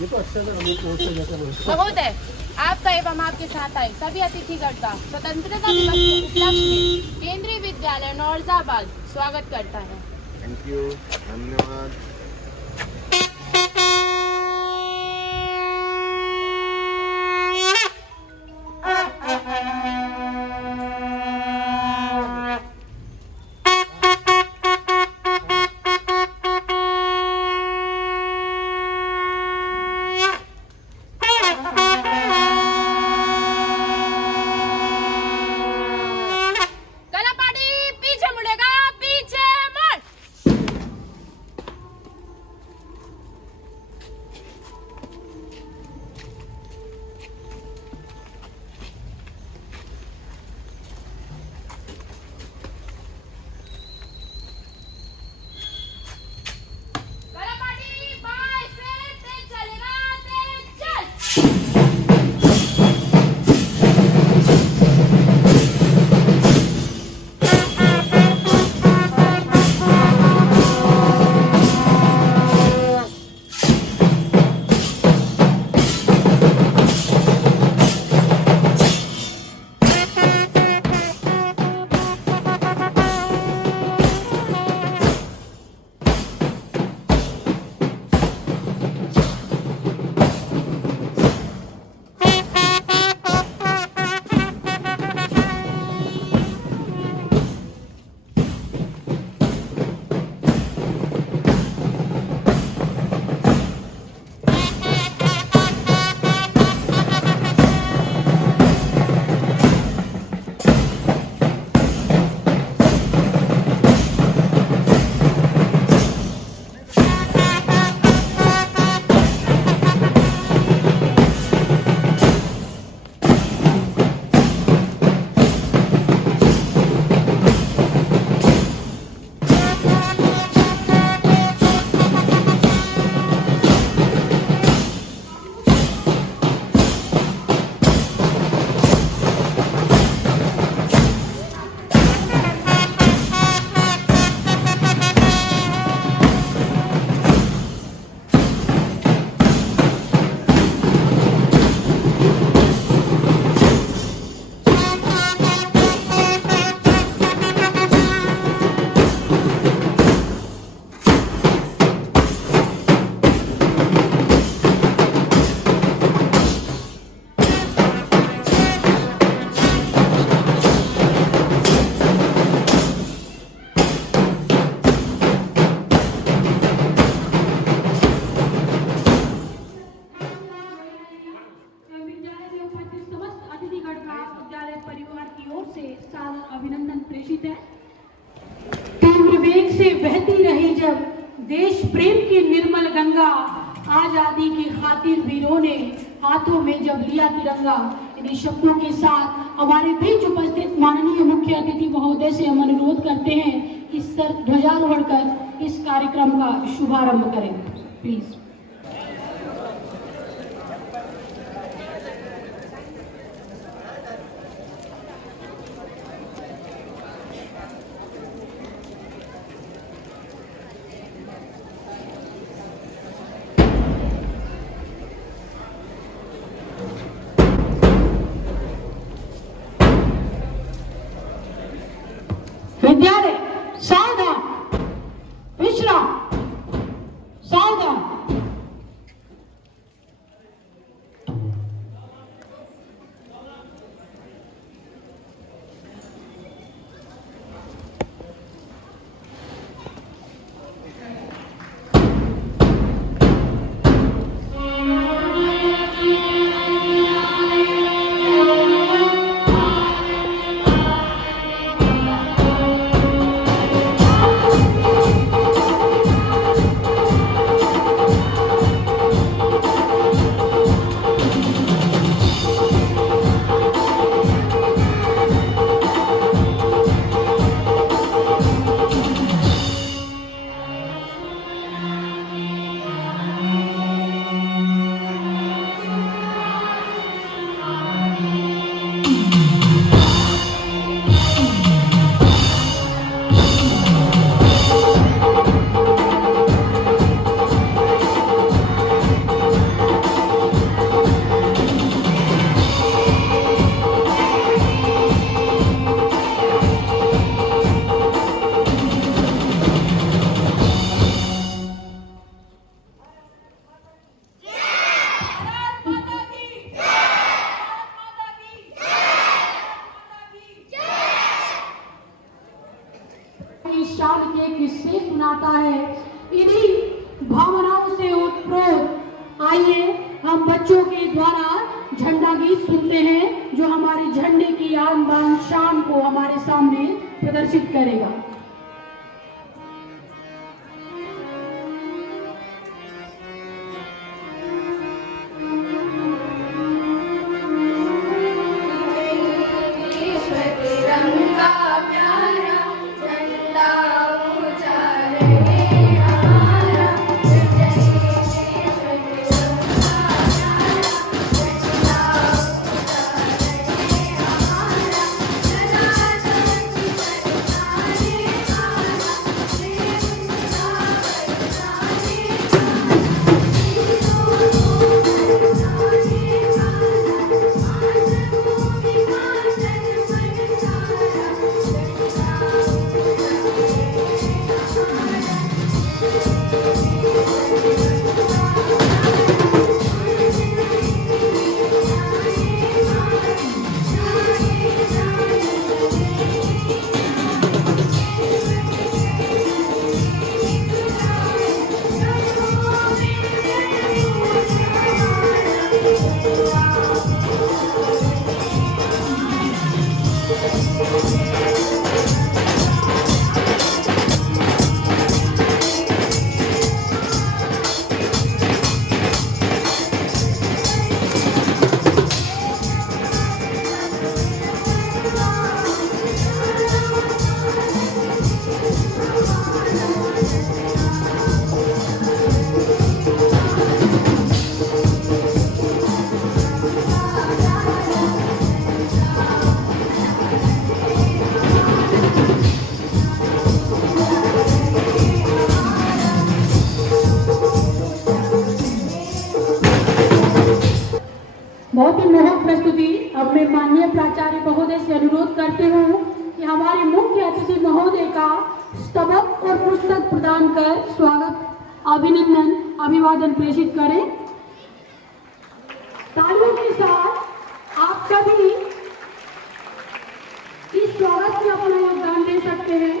ये तो अच्छा था, हमें कोर्स से जाकर बोलते महोदय, आपका एवं आपके साथ आए सभी अतिथिगण का स्वतंत्रता दिवस के उपलक्ष्य में केंद्रीय विद्यालय नौरजाबाद स्वागत करता है। थैंक यू, धन्यवाद। कलापाटी पीछे मुड़ेगा, पीछे मुड़। कलापाटी बाएं से तेज चलेगा, तेज चल। विद्यालय में उपस्थित समस्त अतिथिगण का विद्यालय परिवार की ओर से सादर अभिनंदन प्रेषित है। तीव्र वेग से बहती रही जब देश प्रेम की निर्मल गंगा, आजादी की खातिर वीरों ने हाथों में जब लिया तिरंगा। इन्हीं शब्दों के साथ हमारे बीच उपस्थित माननीय मुख्य अतिथि महोदय से हम अनुरोध करते हैं कि सर ध्वजारोहण कर इस कार्यक्रम का शुभारंभ करें, प्लीज। विद्यालय सावधान, विश्राम, सावधान। शान के किस्से सुनाता है। इन्हीं भावनाओं से ओतप्रोत आइए हम बच्चों के द्वारा झंडा गीत सुनते हैं, जो हमारे झंडे की आन बान शान को हमारे सामने प्रदर्शित करेगा। बहुत ही मोहक प्रस्तुति। अब मैं माननीय प्राचार्य महोदय से अनुरोध करती हूँ कि हमारे मुख्य अतिथि महोदय का स्तबक और पुस्तक प्रदान कर स्वागत, अभिनंदन, अभिवादन प्रेषित करें। तालियों के साथ आप सभी इस स्वागत में अपना योगदान दे सकते हैं।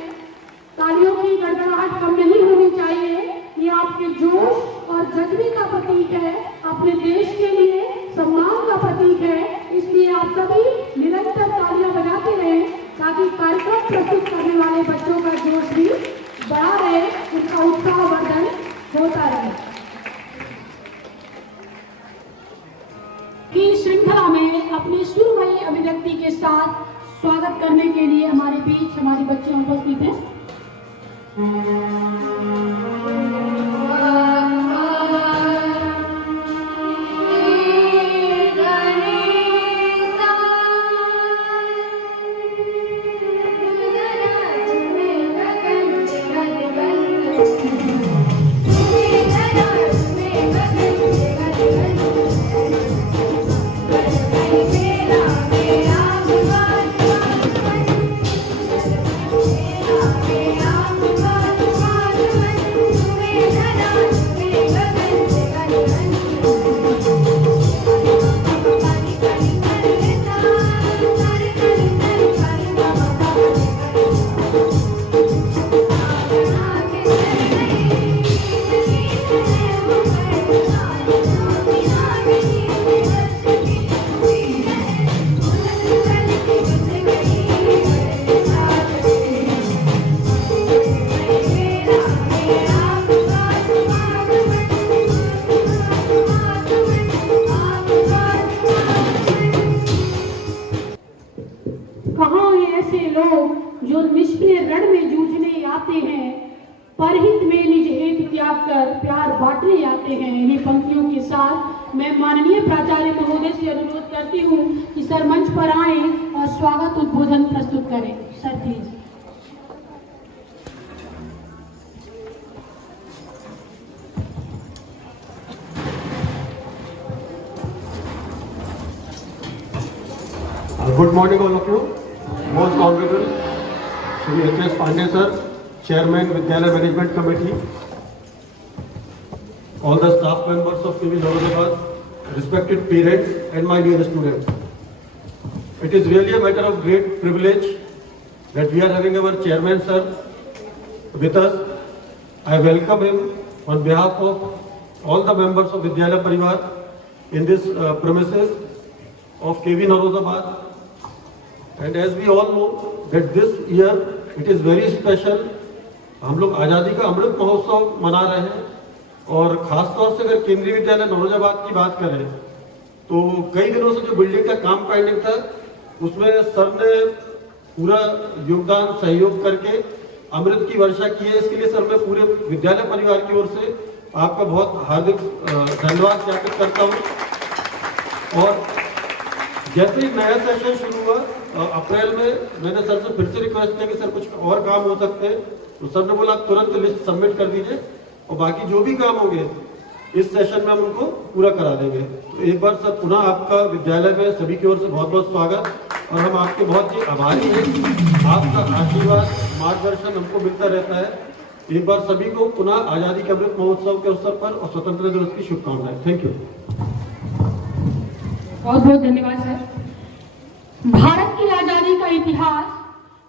तालियों की गड़गड़ाहट कम नहीं होनी चाहिए। ये आपके जोश और जज्बे का प्रतीक है, अपने देश के लिए सम्मान का प्रतीक है। इसलिए आप सभी निरंतर तालियां बजाते रहें ताकि कार्यक्रम प्रस्तुत करने वाले बच्चों का जोश भी बढ़ा रहे, उनका उत्साहवर्धन होता रहे। की श्रृंखला में अपने सुरमयी अभिव्यक्ति के साथ स्वागत करने के लिए हमारे बीच हमारी बच्चियां उपस्थित हैं। जो निष्प्रिय रण में जूझने आते हैं, परहित में निज हेतु त्याग कर प्यार बांटने आते हैं। इन्हीं पंक्तियों के साथ मैं माननीय प्राचार्य महोदय से अनुरोध करती हूँ कि सर मंच पर आए और स्वागत उद्बोधन प्रस्तुत करें। Sir please. Good morning all of you. Most honorable Shri H.S. Pandey sir, Chairman Vidyalaya Management Committee, all the staff members of KV Aurangabad, respected parents and my dear students. It is really a matter of great privilege that we are having our Chairman sir with us. I welcome him on behalf of all the members of Vidyalaya Parivar in this premises of KV Naurozabad. And as we all know that this year it is very special. हम लोग आज़ादी का अमृत महोत्सव मना रहे हैं और ख़ास तौर से अगर केंद्रीय विद्यालय नौरोजाबाद की बात करें तो कई दिनों से जो बिल्डिंग का काम पेंडिंग था उसमें सर ने पूरा योगदान सहयोग करके अमृत की वर्षा की है। इसके लिए सर मैं पूरे विद्यालय परिवार की ओर से आपका बहुत हार्दिक धन्यवाद ज्ञापित करता हूँ। और जैसे ही नया सेशन शुरू हुआ अप्रैल में, मैंने सर से फिर से रिक्वेस्ट किया कि सर कुछ और काम हो सकते हैं, तो सर ने बोला तुरंत लिस्ट सबमिट कर दीजिए और बाकी जो भी काम होंगे इस सेशन में हम उनको पूरा करा देंगे। तो एक बार सर पुनः आपका विद्यालय में सभी की ओर से बहुत बहुत स्वागत और हम आपके बहुत ही आभारी हैं। आपका आशीर्वाद मार्गदर्शन हमको मिलता रहता है। एक बार सभी को पुनः आज़ादी के अमृत महोत्सव के अवसर पर और स्वतंत्रता दिवस की शुभकामनाएं। Thank you. बहुत बहुत धन्यवाद सर। भारत की आजादी का इतिहास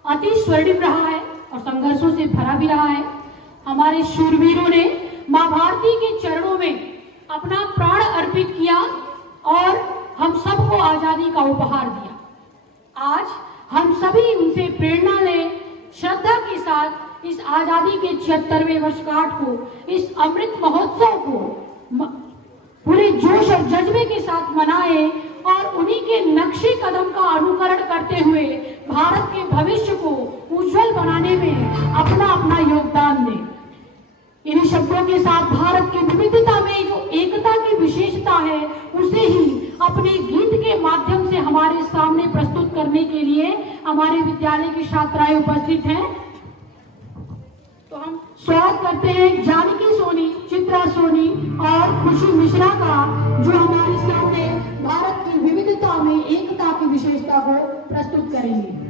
अति स्वर्णिम रहा है और संघर्षों से भरा भी रहा है। हमारे शूरवीरों ने मां भारती के चरणों में अपना प्राण अर्पित किया और हम सबको आजादी का उपहार दिया। आज हम सभी उनसे प्रेरणा लें, श्रद्धा के साथ इस आजादी के 76वें वर्षगांठ को, इस अमृत महोत्सव को पूरे जोश और जज्बे के साथ मनाएं और उन्हीं के नक्शे कदम का अनुकरण करते हुए भारत के भविष्य को उज्जवल बनाने में अपना अपना योगदान दें। इन शब्दों के साथ भारत की विविधता में जो एकता की विशेषता है उसे ही अपने गीत के माध्यम से हमारे सामने प्रस्तुत करने के लिए हमारे विद्यालय की छात्राएं उपस्थित हैं। तो हम स्वागत करते हैं जानकी सोनी, चित्रा सोनी और खुशी मिश्रा का, जो हमारे सामने भारत की विविधता में एकता की विशेषता को प्रस्तुत करेंगे।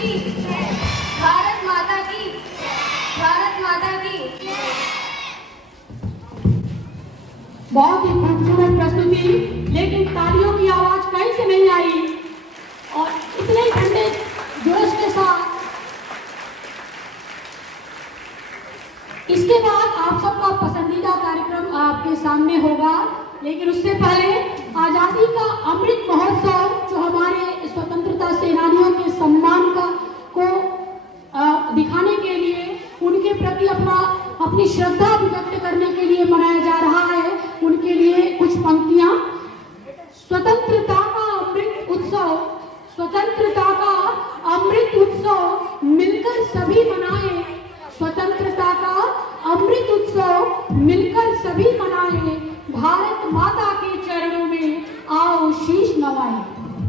की भारत माता की भारत माता की। बहुत ही खूबसूरत प्रस्तुति, लेकिन तालियों की आवाज कहीं से नहीं आई और इतने ही ठंडे जोश के साथ। इसके बाद आप सबका पसंदीदा कार्यक्रम आपके सामने होगा, लेकिन उससे पहले आजादी का अमृत महोत्सव जो हमारे स्वतंत्रता सेनानियों के सम्मान को दिखाने के लिए, उनके प्रति अपनी श्रद्धा व्यक्त करने के लिए मनाया जा रहा है, उनके लिए कुछ पंक्तियां। स्वतंत्रता का अमृत उत्सव, स्वतंत्रता का अमृत उत्सव मिलकर सभी मनाए, स्वतंत्रता का अमृत उत्सव मिलकर सभी मनाए, भारत माता के चरणों में आओ शीश नवाए,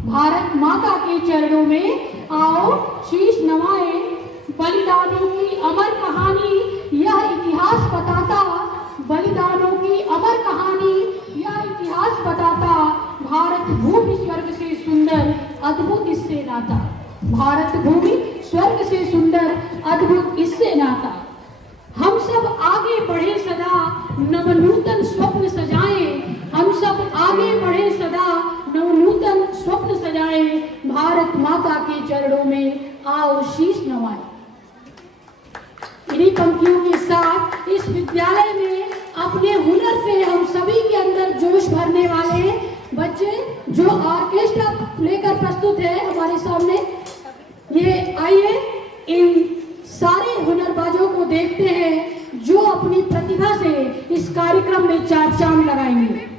भारत माता के चरणों में आओ शीश नवाए। बलिदानों की अमर कहानी यह इतिहास बताता, बलिदानों की अमर कहानी यह इतिहास बताता, भारत भूमि स्वर्ग से सुंदर अद्भुत इससे नाता, भारत भूमि स्वर्ग से सुंदर अद्भुत इससे नाता। हम सब आगे बढ़े सदा नवनूतन स्वप्न सजाएं, हम सब आगे बढ़े सदा नवनूतन स्वप्न सजाएं, भारत माता के चरणों में आओ शीश नवाएं। इन्हीं पंक्तियों के साथ इस विद्यालय में अपने हुनर से हम सभी के अंदर जोश भरने वाले बच्चे जो ऑर्केस्ट्रा लेकर प्रस्तुत है हमारे सामने, ये आइए इन सारे हुनरबाजों को देखते हैं जो अपनी प्रतिभा से इस कार्यक्रम में चार चांद लगाएंगे।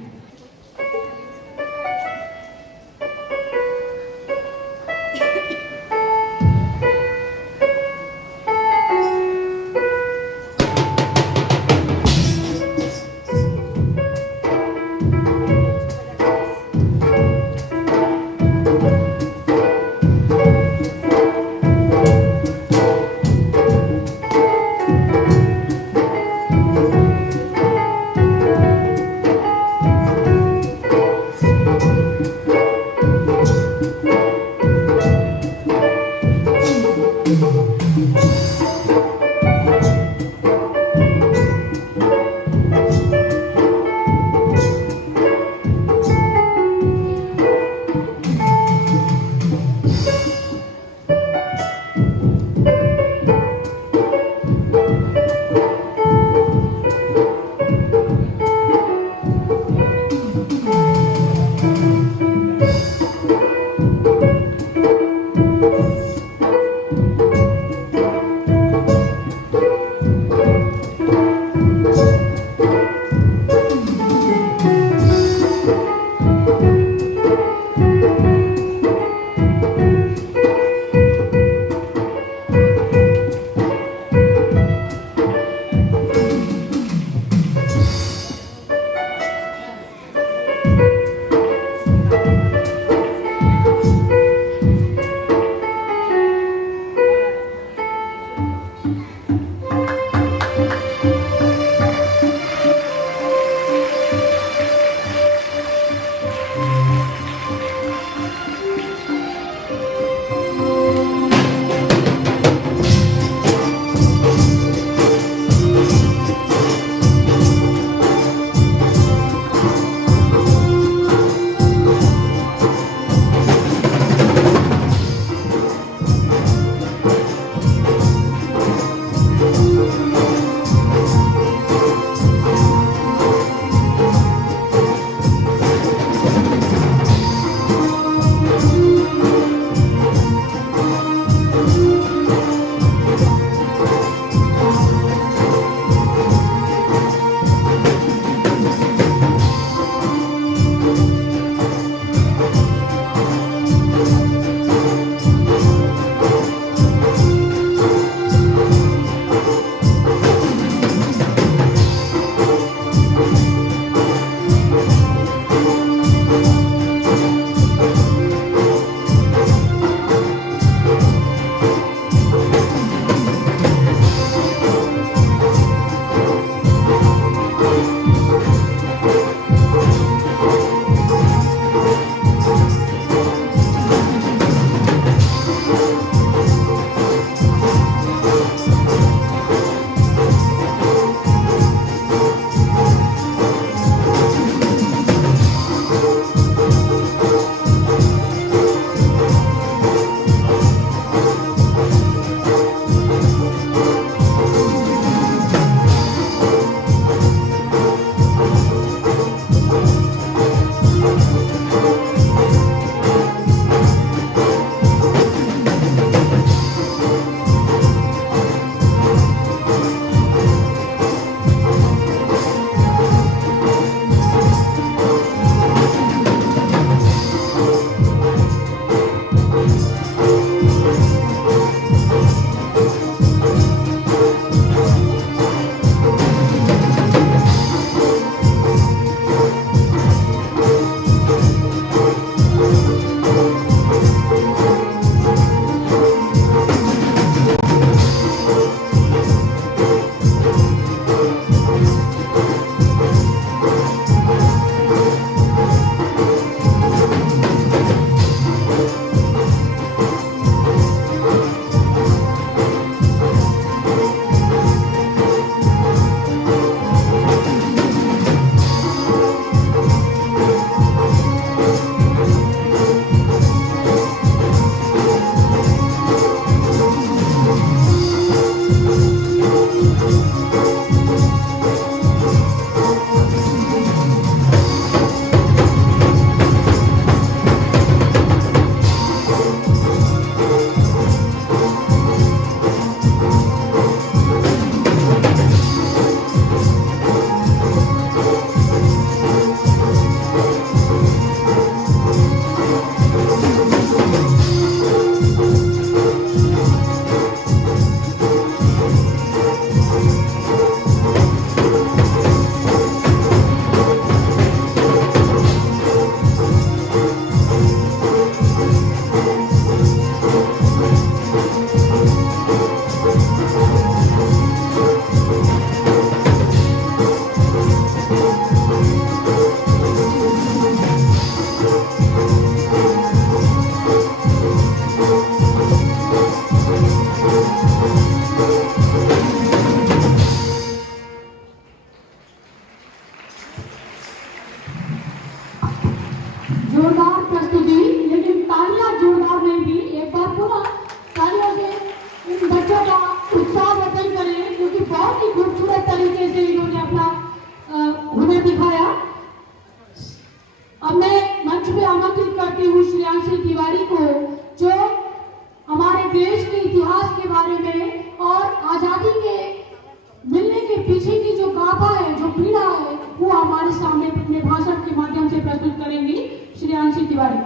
हमारे सामने अपने भाषण के माध्यम से प्रस्तुत करेंगी श्रेयांशी तिवारी।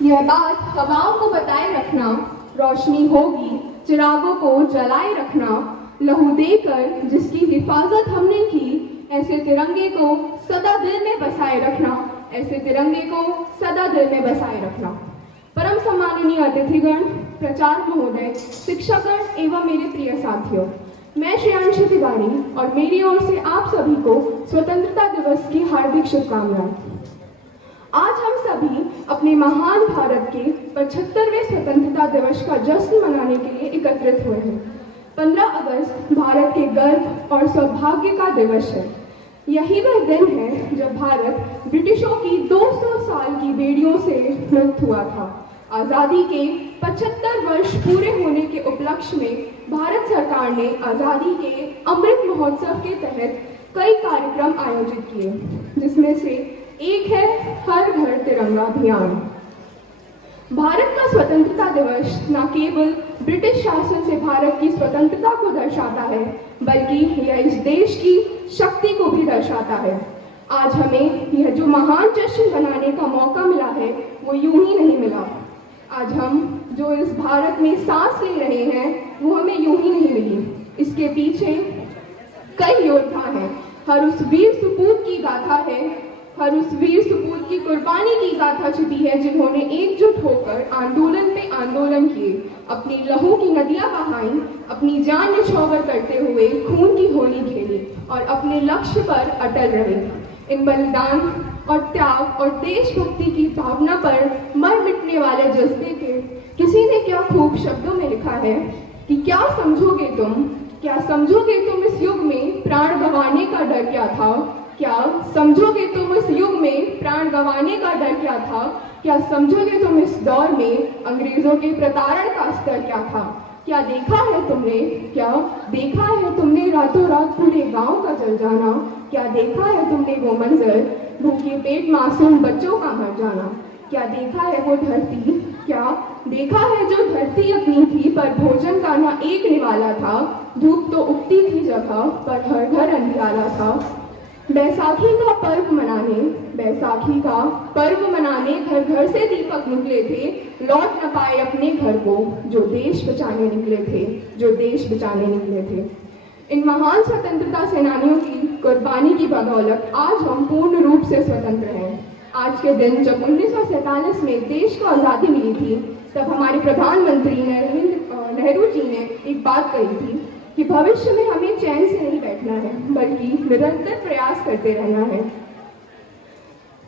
यह बात हवाओं को बताए रखना, रोशनी होगी चिरागों को जलाए रखना, लहू देकर जिसकी हिफाजत हमने की, ऐसे तिरंगे को सदा दिल में बसाए रखना, ऐसे तिरंगे को सदा दिल में बसाए रखना। परम सम्माननीय अतिथिगण, प्राचार्य महोदय, शिक्षकगण एवं मेरे प्रिय साथियों, मैं श्रेयांशी तिवारी और मेरी ओर से आप सभी को स्वतंत्रता दिवस की हार्दिक शुभकामनाएं। आज हम सभी अपने महान भारत के 75वें स्वतंत्रता दिवस का जश्न मनाने के लिए एकत्रित हुए हैं। 15 अगस्त भारत के गर्व और सौभाग्य का दिवस है। यही वह दिन है जब भारत ब्रिटिशों की 200 साल की बेड़ियों से मुक्त हुआ था। आज़ादी के 75 वर्ष पूरे होने के उपलक्ष्य में भारत सरकार ने आज़ादी के अमृत महोत्सव के तहत कई कार्यक्रम आयोजित किए, जिसमें से एक है हर घर तिरंगा अभियान। भारत का स्वतंत्रता दिवस न केवल ब्रिटिश शासन से भारत की स्वतंत्रता को दर्शाता है, बल्कि यह इस देश की शक्ति को भी दर्शाता है। आज हमें यह जो महान जश्न मनाने का मौका मिला है, वो यूं ही नहीं मिला। आज हम जो इस भारत में सांस ले रहे हैं, वो हमें यूं ही नहीं मिली। इसके पीछे कई योद्धा हैं। हर उस वीर सपूत की गाथा है, हर उस वीर सपूत की कुर्बानी की गाथा छिपी है, जिन्होंने एकजुट होकर आंदोलन पे आंदोलन किए, अपनी लहू की नदियां बहाई, अपनी जान न्यौछावर करते हुए खून की होली खेली और अपने लक्ष्य पर अटल रहे। इन बलिदान और त्याग और देशभक्ति की भावना पर मर मिटने वाले जज्बे के किसी ने क्या खूब शब्दों में लिखा है कि क्या समझोगे तुम इस युग में प्राण गंवाने का डर क्या था? क्या समझोगे तुम इस युग में प्राण गंवाने का डर क्या था? क्या समझोगे तुम इस दौर में अंग्रेजों के प्रताड़न का स्तर क्या था? क्या देखा है तुमने रातों रात पूरे गांव का जल जाना? क्या देखा है तुमने वो मंजर, भूखे पेट मासूम बच्चों का मर जाना? क्या देखा है वो धरती, क्या देखा है जो धरती अपनी थी पर भोजन का ना एक निवाला था? धूप तो उगती थी जगह पर हर घर अंधियारा था। बैसाखी का पर्व मनाने घर घर से दीपक निकले थे, लौट न पाए अपने घर को, जो देश बचाने निकले थे। इन महान स्वतंत्रता सेनानियों की कुर्बानी की बदौलत आज हम पूर्ण रूप से स्वतंत्र हैं। आज के दिन जब 1947 में देश को आज़ादी मिली थी, तब हमारे प्रधानमंत्री नेहरू जी ने एक बात कही थी कि भविष्य में हमें चैन से नहीं बैठना है, बल्कि निरंतर प्रयास करते रहना है,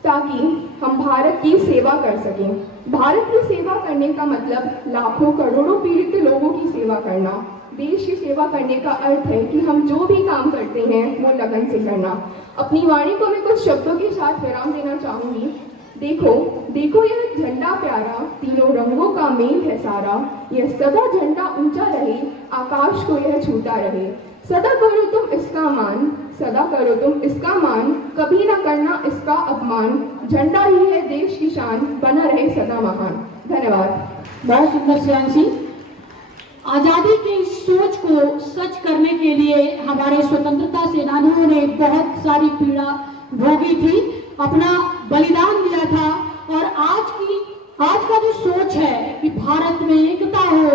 ताकि हम भारत की सेवा कर सकें। भारत की सेवा करने का मतलब लाखों करोड़ों पीड़ित लोगों की सेवा करना। देश की सेवा करने का अर्थ है कि हम जो भी काम करते हैं वो लगन से करना। अपनी वाणी को मैं कुछ शब्दों के साथ विराम देना चाहूंगी। देखो यह झंडा प्यारा, तीनों रंगों का मेल है सारा। यह सदा झंडा ऊंचा रहे, आकाश को यह छूता रहे। सदा करो तुम इसका मान, कभी ना करना इसका अपमान। झंडा ही है देश की शान, बना रहे सदा महान। धन्यवाद। बहुत सुंदर श्रेयांशी। आजादी की इस सोच को सच करने के लिए हमारे स्वतंत्रता सेनानियों ने बहुत सारी पीड़ा भोगी थी, अपना बलिदान दिया था। और आज का जो सोच है कि भारत में एकता हो,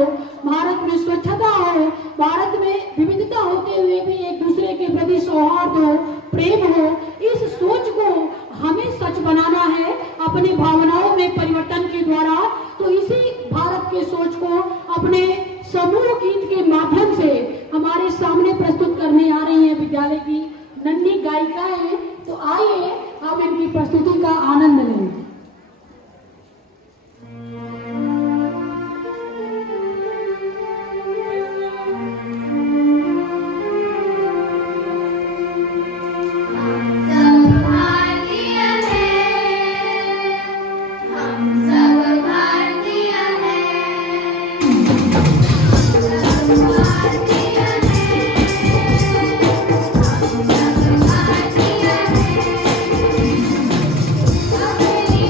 भारत में स्वच्छता हो, भारत में विविधता होते हुए भी एक दूसरे के प्रति सौहार्द हो, प्रेम हो, इस सोच को हमें सच बनाना है अपने भावनाओं में परिवर्तन के द्वारा। तो इसी भारत के सोच को अपने समूह गीत के माध्यम से हमारे सामने प्रस्तुत करने आ रही है विद्यालय की नन्ही गायिकाएं। तो आइए आप इनकी प्रस्तुति का आनंद लें। भारतीय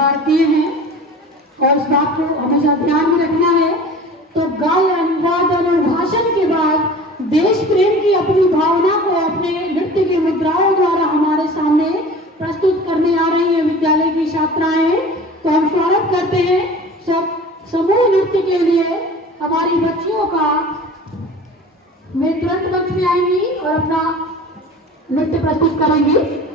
भारतीय हैं और इस बात को हमेशा ध्यान में रखना है। तो गायन वादन और भाषण के बाद देश प्रेम की अपनी भावना को अपने नृत्य की मुद्राओं द्वारा हमारे सामने प्रस्तुत करने आ रही है विद्यालय की छात्राएं। तो हम स्वागत करते हैं सब समूह नृत्य के लिए हमारी बच्चियों का। वे तुरंत मंच में आएंगी और अपना नृत्य प्रस्तुत करेंगी।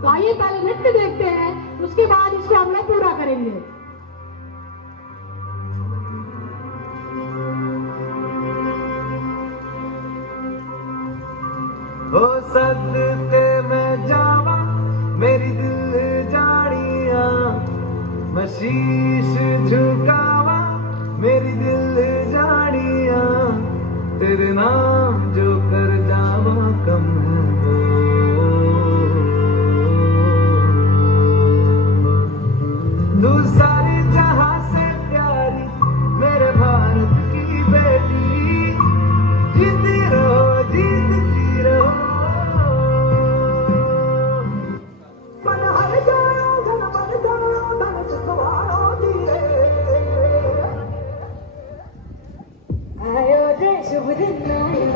तो आइए पहले नृत्य देखते हैं, उसके बाद इसको हम लोग पूरा करेंगे। हो सदके मैं जावा मेरी दिल जानिया, मैं शीश झुकावा मेरी दिल जानिया, तेरे नाम जो कर जावा कम है तू सारी जहां से प्यारी मेरे भारत की बेटी, जीती रहो जीतती रहो। मन हर जाओ धन बन जाओ धन सुखवारो धीरे, आयो रे शुभ दिन आयो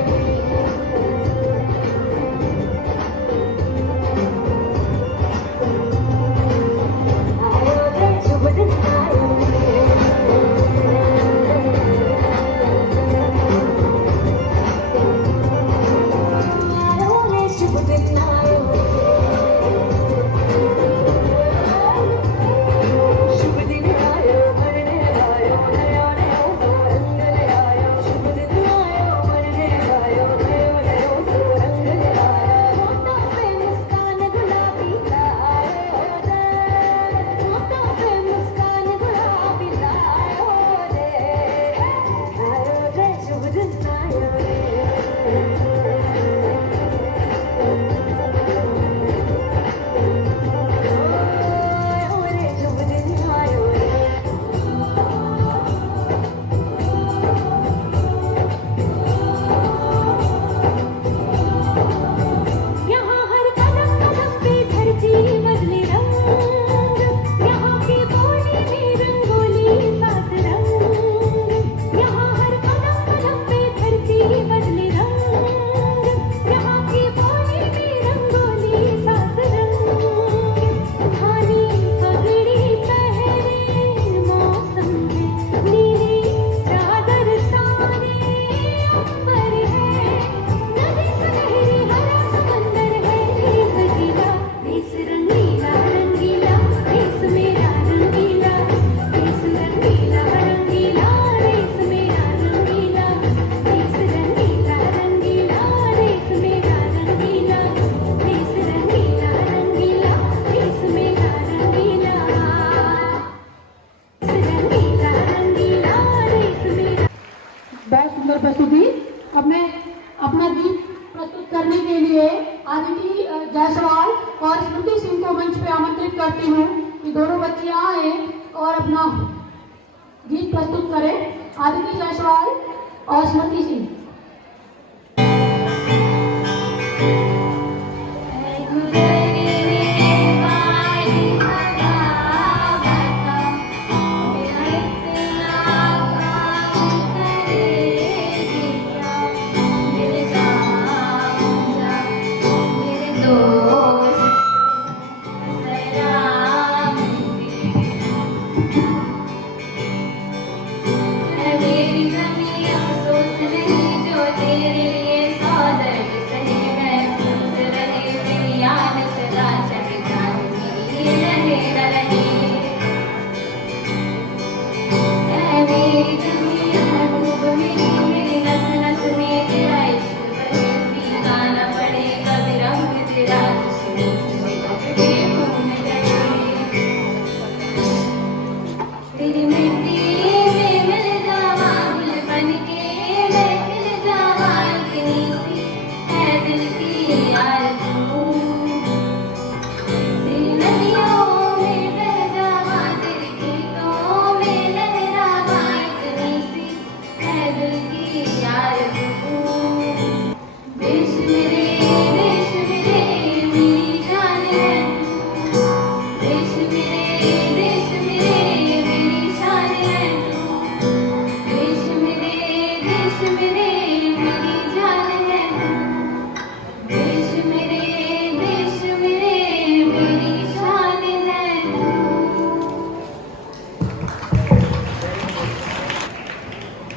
प्रस्तुति। अब मैं अपना गीत प्रस्तुत करने के लिए आदिति जायसवाल और स्मृति सिंह को मंच पे आमंत्रित करती हूँ कि दोनों बच्चियां आए और अपना गीत प्रस्तुत करें। आदिति जायसवाल और स्मृति सिंह। मेरी ज़मीं अफ़सोस नहीं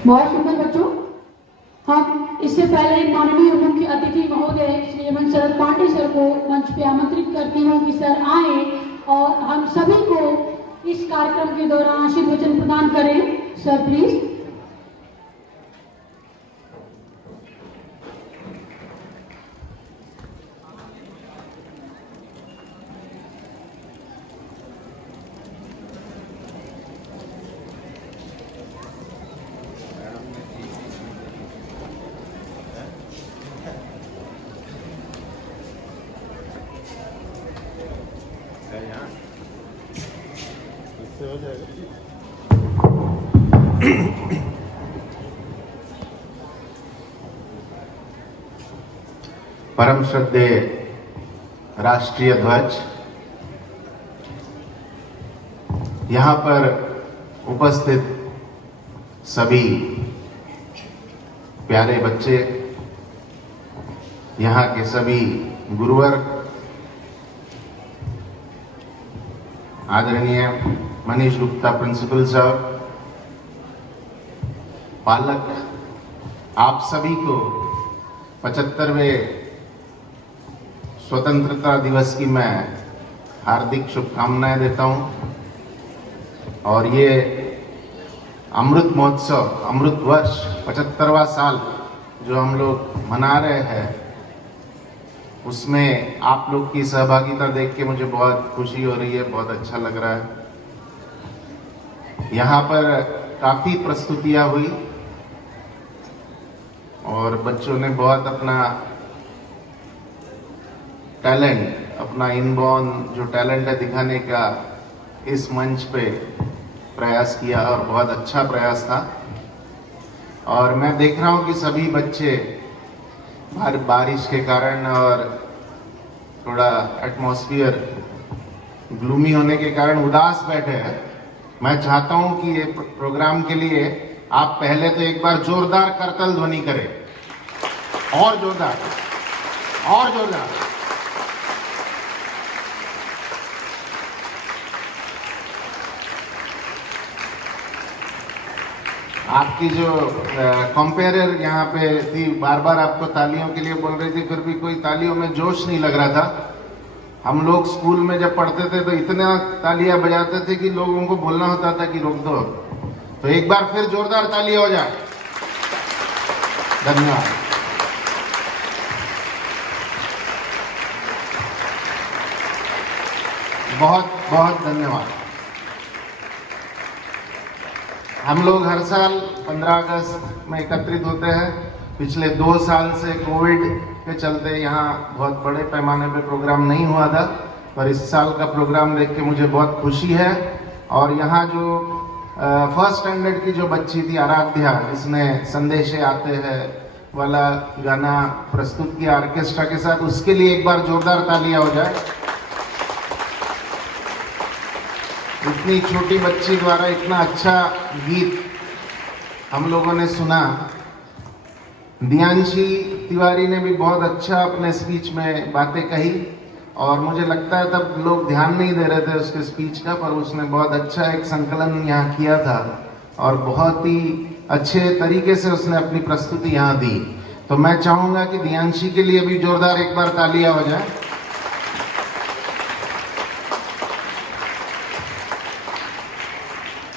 बहुत सुंदर बच्चों। हम इससे पहले माननीय मुख्य अतिथि महोदय श्रीमान शरद पांडे सर को मंच पे आमंत्रित करती हूँ कि सर आए और हम सभी को इस कार्यक्रम के दौरान आशीर्वचन प्रदान करें। Sir please. इससे हो जाएगा। परम श्रद्धेय राष्ट्रीय ध्वज, यहाँ पर उपस्थित सभी प्यारे बच्चे, यहाँ के सभी गुरुवर, आदरणीय मनीष गुप्ता प्रिंसिपल साहब, पालक, आप सभी को 75वें स्वतंत्रता दिवस की मैं हार्दिक शुभकामनाएं देता हूं। और ये अमृत महोत्सव, अमृत वर्ष, 75वां साल जो हम लोग मना रहे हैं, उसमें आप लोग की सहभागिता देख के मुझे बहुत खुशी हो रही है, बहुत अच्छा लग रहा है। यहाँ पर काफी प्रस्तुतियां हुई और बच्चों ने बहुत अपना टैलेंट, अपना इनबॉर्न जो टैलेंट है दिखाने का इस मंच पे प्रयास किया और बहुत अच्छा प्रयास था। और मैं देख रहा हूँ कि सभी बच्चे बारिश के कारण और थोड़ा एटमॉस्फेयर ग्लूमी होने के कारण उदास बैठे हैं। मैं चाहता हूं कि ये प्रोग्राम के लिए आप पहले तो एक बार जोरदार करतल ध्वनि करें, और जोरदार, और जोरदार। आपकी जो कंपेयर यहाँ पे थी, बार बार आपको तालियों के लिए बोल रही थी, फिर भी कोई तालियों में जोश नहीं लग रहा था। हम लोग स्कूल में जब पढ़ते थे तो इतना तालियां बजाते थे कि लोगों को बोलना होता था कि रोक दो। तो एक बार फिर जोरदार ताली हो जाए। धन्यवाद। बहुत बहुत धन्यवाद। हम लोग हर साल 15 अगस्त में एकत्रित होते हैं। पिछले 2 साल से कोविड के चलते यहाँ बहुत बड़े पैमाने पे प्रोग्राम नहीं हुआ था, पर इस साल का प्रोग्राम देख के मुझे बहुत खुशी है। और यहाँ जो फर्स्ट स्टैंडर्ड की जो बच्ची थी आराध्या, जिसने संदेशे आते हैं वाला गाना प्रस्तुत किया ऑर्केस्ट्रा के साथ, उसके लिए एक बार जोरदार तालियां हो जाए। इतनी छोटी बच्ची द्वारा इतना अच्छा गीत हम लोगों ने सुना। दियांशी तिवारी ने भी बहुत अच्छा अपने स्पीच में बातें कही और मुझे लगता है तब लोग ध्यान नहीं दे रहे थे उसके स्पीच का, पर उसने बहुत अच्छा एक संकलन यहाँ किया था और बहुत ही अच्छे तरीके से उसने अपनी प्रस्तुति यहाँ दी। तो मैं चाहूंगा कि दियांशी के लिए भी जोरदार एक बार तालियां हो जाए।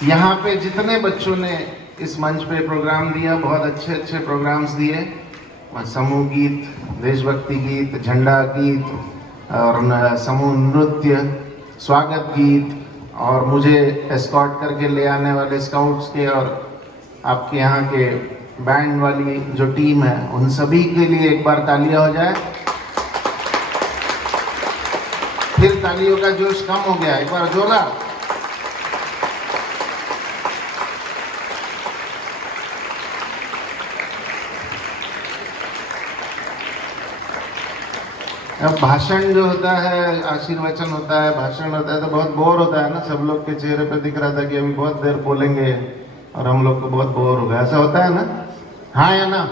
यहाँ पे जितने बच्चों ने इस मंच पे प्रोग्राम दिया, बहुत अच्छे अच्छे प्रोग्राम्स दिए। समूह गीत, देशभक्ति गीत, झंडा गीत और समूह नृत्य, स्वागत गीत, और मुझे एस्कॉर्ट करके ले आने वाले स्काउट्स के और आपके यहाँ के बैंड वाली जो टीम है, उन सभी के लिए एक बार तालियां हो जाए। फिर तालियों का जोश कम हो गया, एक बार जोरदार। अब भाषण जो होता है, आशीर्वचन होता है, भाषण होता है, तो बहुत बोर होता है ना। सब लोग के चेहरे पे दिख रहा था कि अभी बहुत देर बोलेंगे और हम लोग को बहुत बोर होगा, ऐसा होता है ना? हाँ या ना?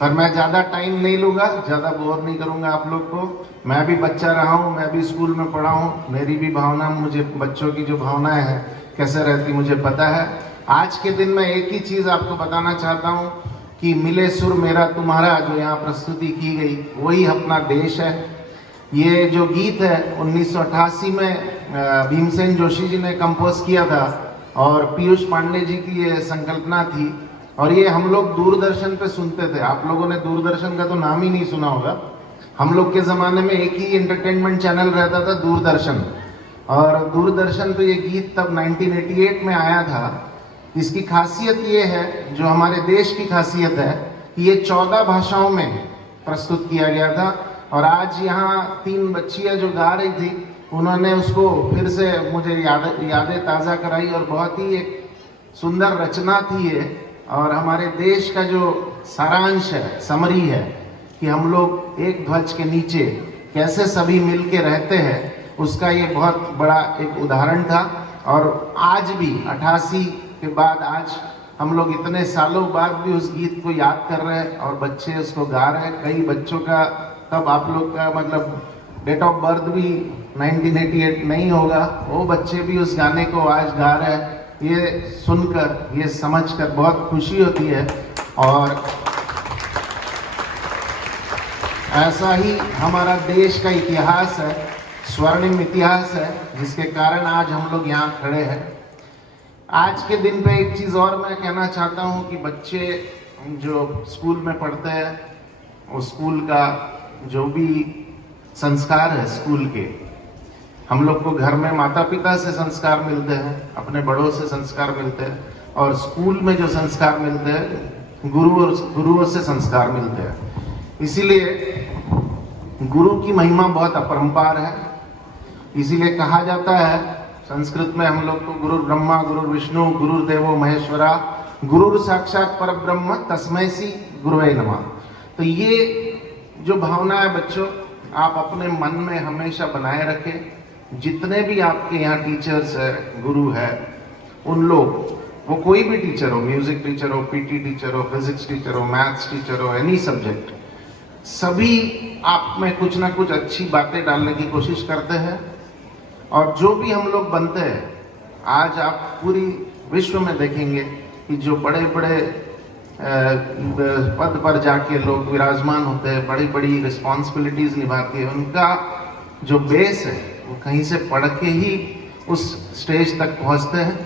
पर मैं ज्यादा टाइम नहीं लूंगा, ज्यादा बोर नहीं करूंगा आप लोग को। मैं भी बच्चा रहा हूँ, मैं भी स्कूल में पढ़ा हूँ, मेरी भी भावना, मुझे बच्चों की जो भावनाएं हैं कैसे रहती मुझे पता है। आज के दिन में एक ही चीज आपको बताना चाहता हूं कि मिले सुर मेरा तुम्हारा जो यहाँ प्रस्तुति की गई वही अपना देश है। ये जो गीत है 1988 में भीमसेन जोशी जी ने कंपोज किया था और पीयूष पांडे जी की ये संकल्पना थी और ये हम लोग दूरदर्शन पे सुनते थे। आप लोगों ने दूरदर्शन का तो नाम ही नहीं सुना होगा। हम लोग के ज़माने में एक ही एंटरटेनमेंट चैनल रहता था, दूरदर्शन, और दूरदर्शन पे ये गीत तब 1988 में आया था। इसकी खासियत ये है, जो हमारे देश की खासियत है, कि ये 14 भाषाओं में प्रस्तुत किया गया था और आज यहाँ 3 बच्चियाँ जो गा रही थी उन्होंने उसको फिर से मुझे यादें ताज़ा कराई और बहुत ही एक सुंदर रचना थी ये। और हमारे देश का जो सारांश है, समरी है कि हम लोग एक ध्वज के नीचे कैसे सभी मिल के रहते हैं, उसका ये बहुत बड़ा एक उदाहरण था। और आज भी 88 के बाद आज हम लोग इतने सालों बाद भी उस गीत को याद कर रहे हैं और बच्चे उसको गा रहे हैं। कई बच्चों का तब आप लोग का मतलब डेट ऑफ बर्थ भी 1988 नहीं होगा, वो बच्चे भी उस गाने को आज गा रहे हैं। ये सुनकर, ये समझकर बहुत खुशी होती है। और ऐसा ही हमारा देश का इतिहास है, स्वर्णिम इतिहास है, जिसके कारण आज हम लोग यहाँ खड़े हैं। आज के दिन पे एक चीज़ और मैं कहना चाहता हूँ कि बच्चे जो स्कूल में पढ़ते हैं, उस स्कूल का जो भी संस्कार है स्कूल के, हम लोग को घर में माता पिता से संस्कार मिलते हैं, अपने बड़ों से संस्कार मिलते हैं, और स्कूल में जो संस्कार मिलते हैं गुरुओं से संस्कार मिलते हैं। इसीलिए गुरु की महिमा बहुत अपरंपार है। इसीलिए कहा जाता है संस्कृत में हम लोग को गुरु ब्रह्मा गुरु विष्णु गुरुदेवो महेश्वरा गुरु साक्षात परब्रह्म तस्मै श्री गुरुवे नमः। तो ये जो भावना है बच्चों, आप अपने मन में हमेशा बनाए रखें। जितने भी आपके यहाँ टीचर्स है, गुरु है, उन लोग, वो कोई भी टीचर हो, म्यूजिक टीचर हो, पीटी टीचर हो, फिजिक्स टीचर हो, मैथ्स टीचर हो, एनी सब्जेक्ट, सभी आप में कुछ ना कुछ अच्छी बातें डालने की कोशिश करते हैं। और जो भी हम लोग बनते हैं, आज आप पूरी विश्व में देखेंगे कि जो बड़े बड़े पद पर जाके लोग विराजमान होते हैं, बड़ी बड़ी रिस्पॉन्सिबिलिटीज निभाते हैं, उनका जो बेस है वो कहीं से पढ़ के ही उस स्टेज तक पहुंचते हैं।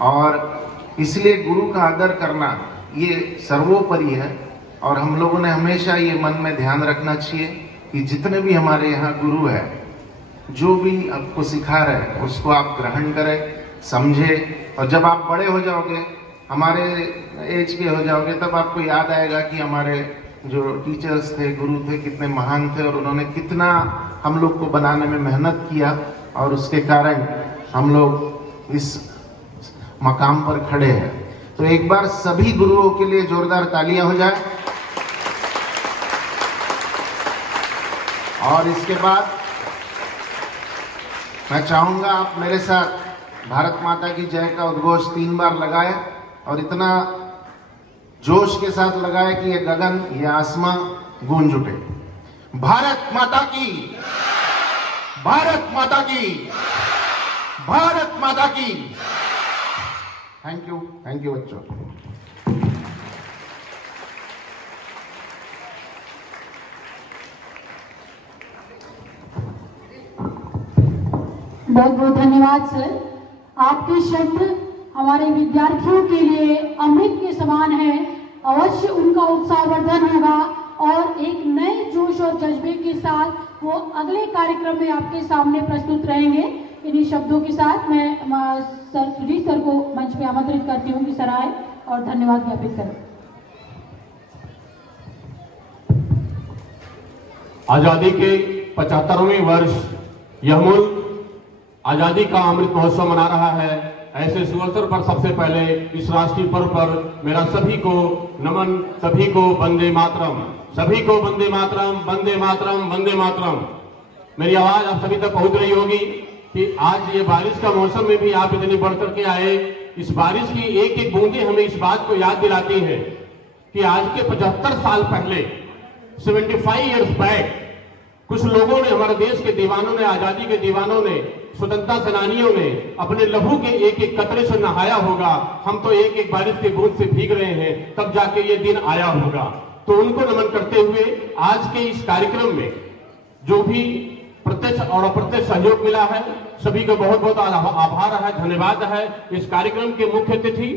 और इसलिए गुरु का आदर करना ये सर्वोपरि है। और हम लोगों ने हमेशा ये मन में ध्यान रखना चाहिए कि जितने भी हमारे यहाँ गुरु है, जो भी आपको सिखा रहे हैं उसको आप ग्रहण करें, समझे। और जब आप बड़े हो जाओगे, हमारे एज के हो जाओगे, तब आपको याद आएगा कि हमारे जो टीचर्स थे, गुरु थे, कितने महान थे और उन्होंने कितना हम लोग को बनाने में मेहनत किया और उसके कारण हम लोग इस मकाम पर खड़े हैं। तो एक बार सभी गुरुओं के लिए जोरदार तालियां हो जाए। और इसके बाद मैं चाहूंगा आप मेरे साथ भारत माता की जय का उद्घोष 3 बार लगाए और इतना जोश के साथ लगाए कि ये गगन, ये आसमां गूंज उठे। भारत माता की, भारत माता की, भारत माता की। थैंक यू बच्चों। बहुत बहुत धन्यवाद सर। आपके शब्द हमारे विद्यार्थियों के लिए अमृत के समान है। अवश्य उनका उत्साहवर्धन होगा और एक नए जोश और जज्बे के साथ वो अगले कार्यक्रम में आपके सामने प्रस्तुत रहेंगे। इन्हीं शब्दों के साथ मैं सर सुजीत सर को मंच पे आमंत्रित करती हूँ कि सर आए और धन्यवाद ज्ञापित करें। आजादी के 75वें वर्ष यह मुल्क आजादी का अमृत महोत्सव मना रहा है। ऐसे सुअवसर पर सबसे पहले इस राष्ट्रीय पर्व पर मेरा सभी को नमन, सभी को वंदे मातरम, सभी को वंदे मातरम, वंदे मातरम, वंदे मातरम। मेरी आवाज आप सभी तक पहुंच रही होगी कि आज ये बारिश का मौसम में भी आप इतने बढ़ करके आए। इस बारिश की एक एक बूंदे हमें इस बात को याद दिलाती है कि आज के 75 साल पहले, 75 ईयर्स बैक, कुछ लोगों ने, हमारे देश के दीवानों ने, आजादी के दीवानों ने स्वतंत्रता सेनानियों ने अपने लहू के एक एक कतरे से नहाया होगा, हम तो एक एक बारिश के बूंद से भीग रहे हैं, तब जाके ये दिन आया होगा। तो उनको नमन करते हुए आज के इस कार्यक्रम में जो भी प्रत्यक्ष और अप्रत्यक्ष सहयोग मिला है, सभी को बहुत बहुत आभार है, धन्यवाद है। इस कार्यक्रम के मुख्य अतिथि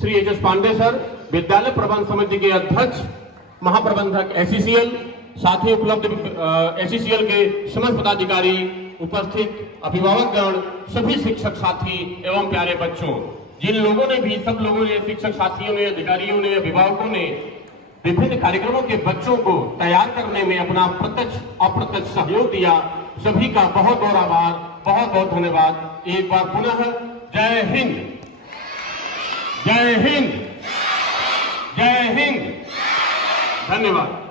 श्री एच.एस. पांडे सर, विद्यालय प्रबंध समिति के अध्यक्ष, महाप्रबंधक एससीसीएल, साथ ही उपलब्ध एससीसीएल के समस्त पदाधिकारी, उपस्थित अभिभावकगण, सभी शिक्षक साथी एवं प्यारे बच्चों, जिन लोगों ने भी, सब लोगों ने, शिक्षक साथियों ने, अधिकारियों ने, अभिभावकों ने विभिन्न कार्यक्रमों के बच्चों को तैयार करने में अपना प्रत्यक्ष अप्रत्यक्ष सहयोग दिया, सभी का बहुत बहुत आभार, बहुत बहुत धन्यवाद। एक बार पुनः जय हिंद, जय हिंद, जय हिंद, धन्यवाद।